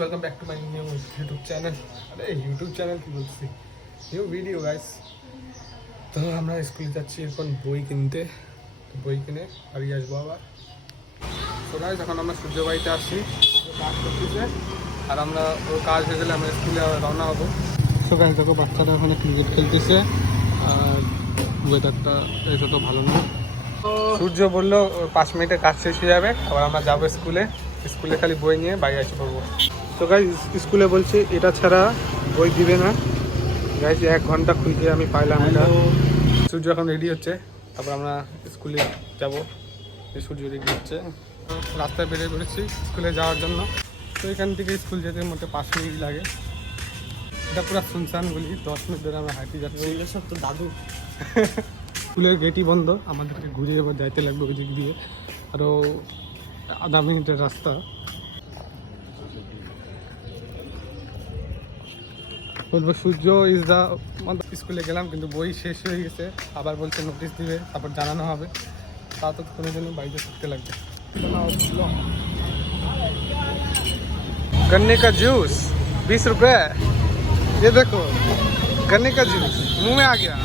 Welcome back to my new YouTube channel. আরে YouTube channel কি বলছি, নিউ ভিডিও গাইস। তো আমরা স্কুলে যাচ্ছি এখন বই কিনতে, বই কিনে বাড়ি আসবো আবার। তো গাইস এখন আমরা সূর্য বাড়িতে আসছি, কাজ করতেছে আর আমরা ওর কাজ হয়ে গেলে আমরা স্কুলে রওনা হবো। তো গাইস দেখো বাচ্চারা ওখানে ক্রিকেট খেলতেছে আর ওয়েদারটা এতটা ভালো না। সূর্য বললো 5 মিনিটে কাজ শেষ হয়ে যাবে, আবার আমরা যাবো স্কুলে। স্কুলে খালি বই নিয়ে বাড়ি আসি পড়বো। তো গাইজ স্কুলে বলছি এটা ছাড়া বই দিবে না। গাইজ 1 ঘন্টা খুঁজে আমি পাইলাম এটা। সূর্য এখন রেডি হচ্ছে, তারপর আমরা স্কুলে যাব। সূর্য রেডি হচ্ছে, রাস্তায় বেরিয়ে পড়েছি স্কুলে যাওয়ার জন্য। তো এখান থেকে স্কুল যেতে মোটে 5 মিনিট লাগে। এটা পুরো শুনশান বলি, 10 মিনিট ধরে আমরা হাঁটি যাচ্ছি। সব তো দাদু স্কুলের গেটই বন্ধ, আমাদেরকে ঘুরে এবার যাইতে লাগবে ওই দিক দিয়ে, আরও আধা মিনিটের রাস্তা। বলবো সূর্য ইজ দা। স্কুলে গেলাম কিন্তু বই শেষ হয়ে গেছে, আবার বলছে নোটিশ দিবে, তারপর জানানো হবে। তা তো কোনো জন্য বাড়িতে থাকতে লাগবে। गन्ने का जूस 20 रुपये, ये देखो गन्ने का जूस मुँह में आ गया।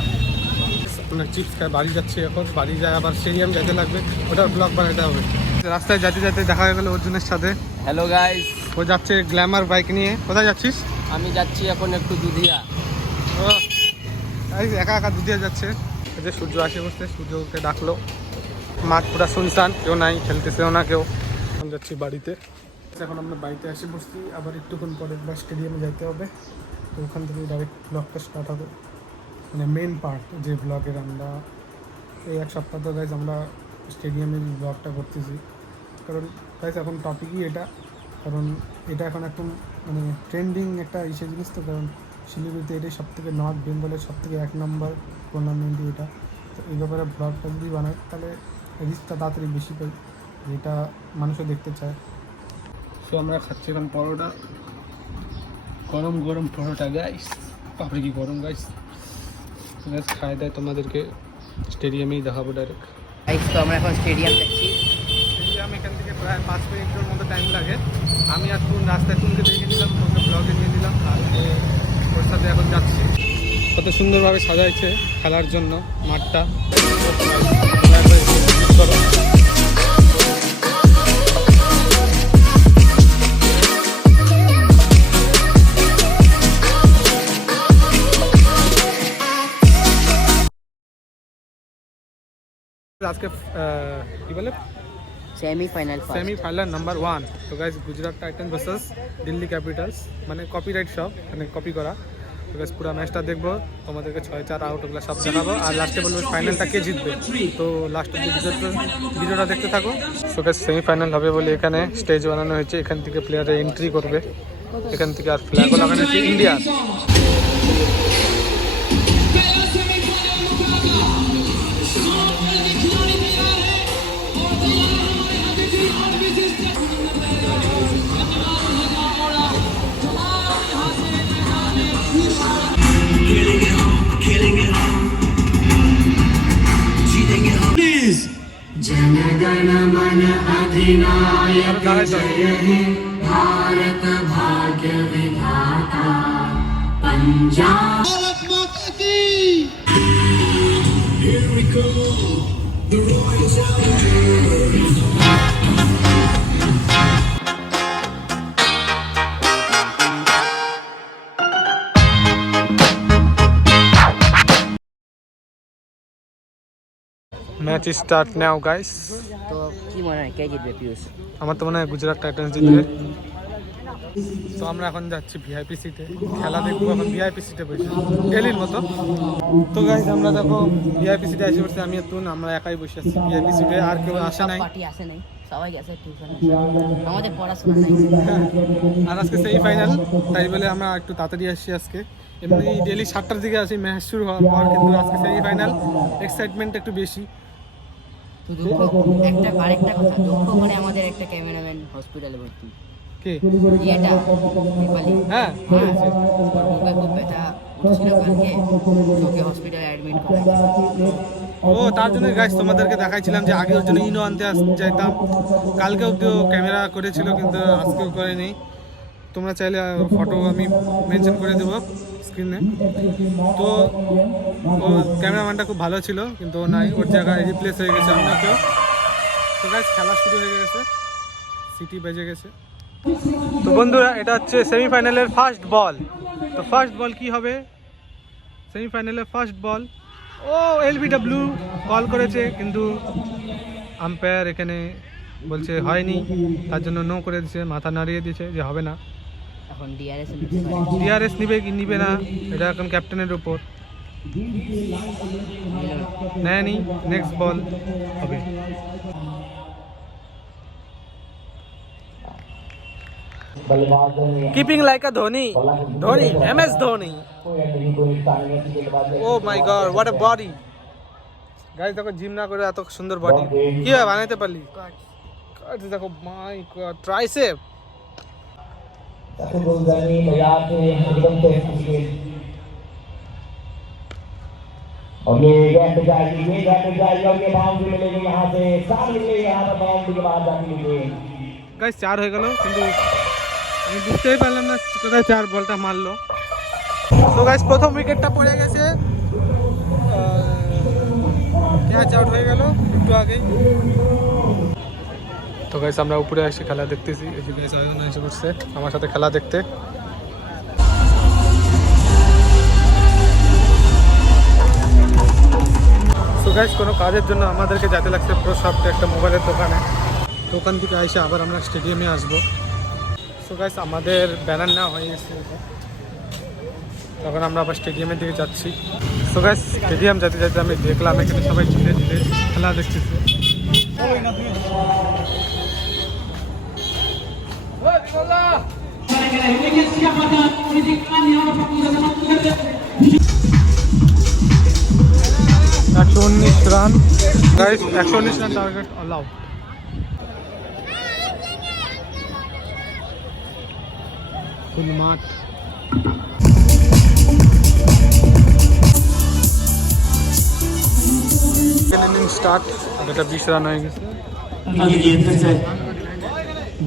আমরা চিপস খাই বাড়ি যাচ্ছি, এখন বাড়ি যায় আবার স্টেডিয়াম যেতে লাগবে, ওটার ব্লগ বানাতে হবে। রাস্তায় যেতে যেতে দেখা হয়ে গেল অর্জুনের সাথে। হ্যালো গাইস, ও যাচ্ছে গ্ল্যামার বাইক নিয়ে। কোথায় যাচ্ছিস? আমি যাচ্ছি এখন একটু দুধিয়া। ও একা একা দুধিয়া যাচ্ছে। এই যে সূর্য আসে বসতে, সূর্যকে ডাকলো। মাঠ পুরা শুনশান, কেউ নাই, খেলতেছেও না কেউ। এখন যাচ্ছি বাড়িতে। এখন আমরা বাড়িতে এসে বসছি, আবার একটুক্ষণ পরে একবার স্টেডিয়ামে যাইতে হবে। তো ওখান থেকে ডাইরেক্ট ব্লগটা স্টার্ট হবে, মানে মেন পার্ট যে ব্লগের। আমরা এই 1 সপ্তাহ তো গাইজ আমরা স্টেডিয়ামের ব্লগটা করতেছি, কারণ গাইজ এখন টপিকই এটা। কারণ এটা এখন একদম মানে ট্রেন্ডিং একটা জিনিস। তো কারণ শিলিগুড়িতে এটাই সবথেকে, নর্থ বেঙ্গলের সবথেকে 1 নম্বর টুর্নামেন্টই এটা। তো এই ব্যাপারে ব্লগটা যদি বানাই তাহলে রিচটা তাড়াতাড়ি বেশি পাই, যেটা মানুষও দেখতে চায়। সো আমরা খাচ্ছি এখন পরোটা, গরম গরম পরোটা গাইস। বাপরে কি গরম গাইস। খায় দেয় তোমাদেরকে স্টেডিয়ামেই দেখাবো ডাইরেক্ট। তো আমরা এখন স্টেডিয়াম যাচ্ছি। স্টেডিয়াম এখান থেকে প্রায় 5 মিনিটের মতো টাইম লাগে। আমি আর তুন রাস্তায় তুনকে দেখে নিলাম, তোকে ব্লগে নিয়ে নিলাম, আর ওর সাথে এখন যাচ্ছি। কত সুন্দরভাবে সাজাইছে খেলার জন্য মাঠটা। আজকে কি বলে সেমিফাইনাল নাম্বার 1। তো guys Gujarat Titans versus Delhi Capitals, মানে কপিরাইট সব, মানে কপি করা। তো গাইস পুরো ম্যাচটা দেখবো, তোমাদেরকে 6-4 আউট ওগুলো সব দেখাবো, আর লাস্টে বলবো ফাইনালটা কে জিতবে। তো লাস্টের ভিডিওটা দেখতে থাকো। তো গাইস সেমিফাইনাল হবে বলে এখানে স্টেজ বানানো হয়েছে, এখান থেকে প্লেয়াররা এন্ট্রি করবে, এখান থেকে আর ফ্ল্যাগও লাগানো হয়েছে ইন্ডিয়া। जनगण मन अधिनायक जय हे भारत भाग्य विधाता पंजाब। भारत माता की। Here we go, the Royal Challengers. Match start now guys. তো কি মনে হয় কে জিতবে পিউষ? আমার তো মনে হয় গুজরাট টাইটান্স জিতবে। তো আমরা এখন যাচ্ছি ভিআইপি সিটে, খেলা দেখবো। এখন ভিআইপি সিটে বসে ডেলির মতো। তো গাইস আমরা দেখো ভিআইপি সিটে এসে বসে, আমি তুন আমরা একাই বসে আছি ভিআইপি সিটে, আর কেউ আসে নাই। পার্টি আসে নাই, সবাই গেছে টিউশন, আমাদের পড়াশোনা নাই। আর আজকে সেমিফাইনাল, তাই বলে আমরা একটু তাড়াতাড়ি আসছি আজকে। এমনি ডেলি 7টার দিকে আসি ম্যাচ শুরু হওয়ার পর, কিন্তু আজকে সেমিফাইনাল, এক্সাইটমেন্ট একটু বেশি। একটা আরেকটা কথা, দুঃখ করে আমাদের একটা ক্যামেরাম্যান হসপিটালে ভর্তি। কে? এটা নেপালি। হ্যাঁ, বুকে খুব ব্যথা উঠছিল কালকে, ওকে হসপিটালে অ্যাডমিট করা। ও তার জন্য গাইস তোমাদেরকে দেখাইছিলাম যে আগে ওর জন্য ইনো আনতে যাইতাম। কালকেও তো ক্যামেরা করেছিল কিন্তু আজকেও করেনি। তোমরা চাইলে ফটো আমি মেনশন করে দেবো স্ক্রিনে। তো ও ক্যামেরাম্যানটা খুব ভালো ছিল, কিন্তু ও নাই, ওর জায়গায় রিপ্লেস হয়ে গেছে অন্য কেউ। তো গাইস খেলা শুরু হয়ে গেছে, সিটি বেজে গেছে। তো বন্ধুরা এটা হচ্ছে সেমিফাইনালের ফার্স্ট বল। তো ফার্স্ট বল কি হবে? সেমিফাইনালের ফার্স্ট বল। ও এলবিডব্লিউ কল করেছে, কিন্তু আম্পায়ার এখানে বলছে হয়নি, তার জন্য নো করে দিয়েছে, মাথা নাড়িয়ে দিয়েছে যে হবে না। এখন ডিআরএস নিতে পারে। ডিআরএস নিবে কি নিবে না এটা এখন ক্যাপ্টেনের উপর। নেয়নি, নেক্সট বল হবে। Keeping like a Dhoni, MS Dhoni. Oh my God, what a body! Guys, দেখো জিম না করে এত সুন্দর বডি কিভাবে বানাইতে পারলি? দেখো মাই গড, ট্রাইসেপ। और ये गैप पे जाएगी, ये गैप पे जाएगी और ये बाउंड्री मिलेगी यहाँ से, 4 मिलेगी यहाँ पर बाउंड्री के बाद जाती है। গাইস 4 হয়ে গেল, কিন্তু আমি বুঝতেই পারলাম না কোথায় 4 বলটা মারলো। তো গাইস প্রথম উইকেটটা পড়ে গেছে, ক্যাচ আউট হয়ে গেল একটু আগেই। তো গাইস আমরা উপরে এসে খেলা দেখতেছি, এই যে গাইস আয়োজন এসে করছে আমার সাথে খেলা দেখতে। তো গাইস কোনো কাজের জন্য আমাদেরকে যেতে লাগছে প্রসফটে একটা মোবাইলের দোকানে। দোকান থেকে এসে আবার আমরা স্টেডিয়ামে আসবো। সো গাইস আমাদের ব্যানার নেওয়া হয়ে গেছে, তখন আমরা আবার স্টেডিয়ামের দিকে যাচ্ছি। সো গাইস স্টেডিয়াম যেতে যেতে আমি দেখলাম এখানে সবাই ধীরে ধীরে খেলা দেখতেছে। Run guys, 119 run target allowed. Full মাঠ। ইনিংস স্টার্ট, এটা 20 রান হয়ে গেছে।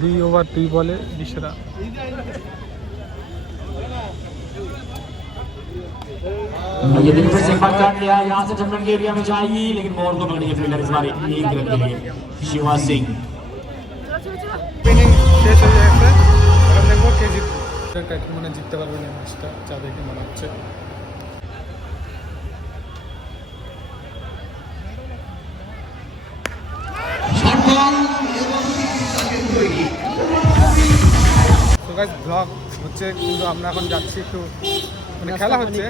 2 ওভার 2 বলে 20 রান। ये दिन फिर से फट काट लिया, यहाँ से जनरल के एरिया में जाएगी, लेकिन मोर को पकड़ी है फील्डर इस बार 1 रन के लिए शिवा सिंह। ইনিংস শেষ হয়ে গেছে, এখন দেখবো কে জিতবে। মনে জিততে পারবে না ম্যাচটা, যা দেখে মনে হচ্ছে। তো গাইস ব্লগ হচ্ছে, কিন্তু আমরা এখন যাচ্ছি একটু মানে খেলা হচ্ছে,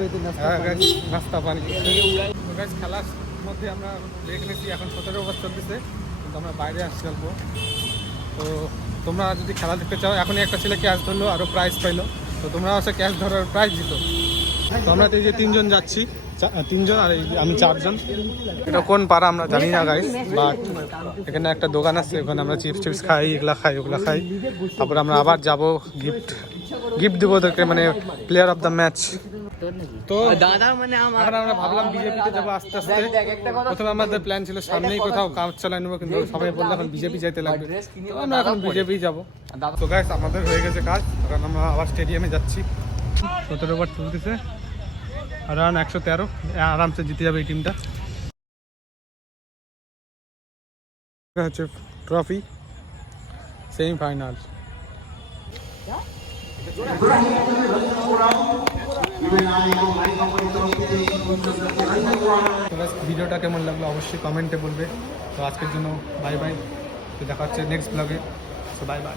নাস্তা পানি। তো গাইস খেলার মধ্যে আমরা ব্রেক নিয়েছি, এখন 17 ওভার চলতেছে, কিন্তু আমরা বাইরে আসছি অল্প। তো তোমরা যদি খেলা দেখতে চাও, এখনই একটা ছেলে ক্যাচ ধরলো, আরও প্রাইজ পাইলো, তো তোমরা হচ্ছে ক্যাচ ধরার প্রাইজ দিত। তো আমরা তো এই যে 3 জন যাচ্ছি, 3 জন, আর আমি 4 জন। এটা কোন পাড়া আমরা জানি না গাইস, বাট এখানে একটা দোকান আছে, ওখানে আমরা চিপস টিপস খাই, এগুলা খাই ওগুলা খাই। তারপর আমরা আবার যাব, গিফট দিব ওদেরকে, মানে প্লেয়ার অফ দ্য ম্যাচ। তো দাদা মানে এখন আমরা ভাবলাম বিজেপিতে যাবো আস্তে আস্তে। প্রথমে আমাদের প্ল্যান ছিল সামনেই কোথাও কাজ চালাই নেবো, কিন্তু সবাই বললো এখন বিজেপি যাইতে লাগবে, তো আমরা এখন বিজেপি যাবো। তো গাইস আমাদের হয়ে গেছে কাজ, এখন আমরা আবার স্টেডিয়ামে যাচ্ছি। 17 ওভার চলতেছে, রান 113, আরামসে জিতে যাবে এই টিমটা। হচ্ছে ট্রফি সেমিফাইনাল। ভিডিওটা কেমন লাগলো অবশ্যই কমেন্টে বলবে। তো আজকের জন্য বাই বাই, তো দেখা হচ্ছে নেক্সট ব্লগে। তো বাই বাই।